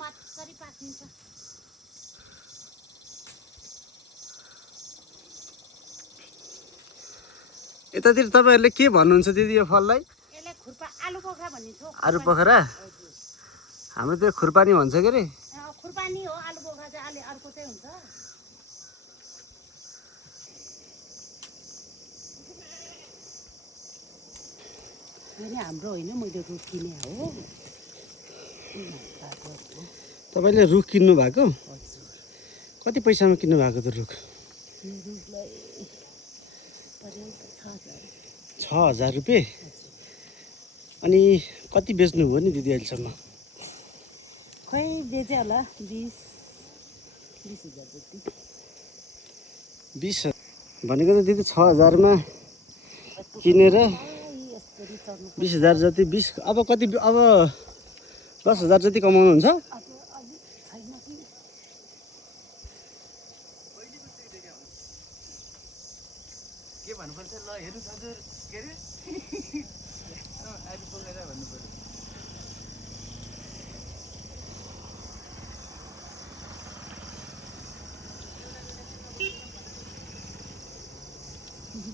मत्सरी पाकिन्छ। यतातिर तपाईहरुले के भन्नुहुन्छ दिदी यो फललाई? यसले खुर्पा आलु पोखरा भनिन्छ। आलु पोखरा? हाम्रो खुर्पानी भन्छ के रे? खुर्पानी हो, आलु पोखरा चाहिँ अलि अर्को चाहिँ हुन्छ। मैले हाम्रो होइन, मैले रुख किने हो। तपाईले रुख किन्नु भएको? कति पैसामा किन्नु भएको त रुख? यो रुखलाई पर्यो 6000 रुपैयाँ। अनि कति बेच्नु भयो नि दिदी अहिलेसम्म? खै बेचे होला 20,000 जति। 20 भनेको त दिदी 6000 मा किनेर 20000 जति 20 अब कति अब 10000 जति कमाउनुहुन्छ? के भन्नुपर्छ ल हेर्नुस् हजुर के रे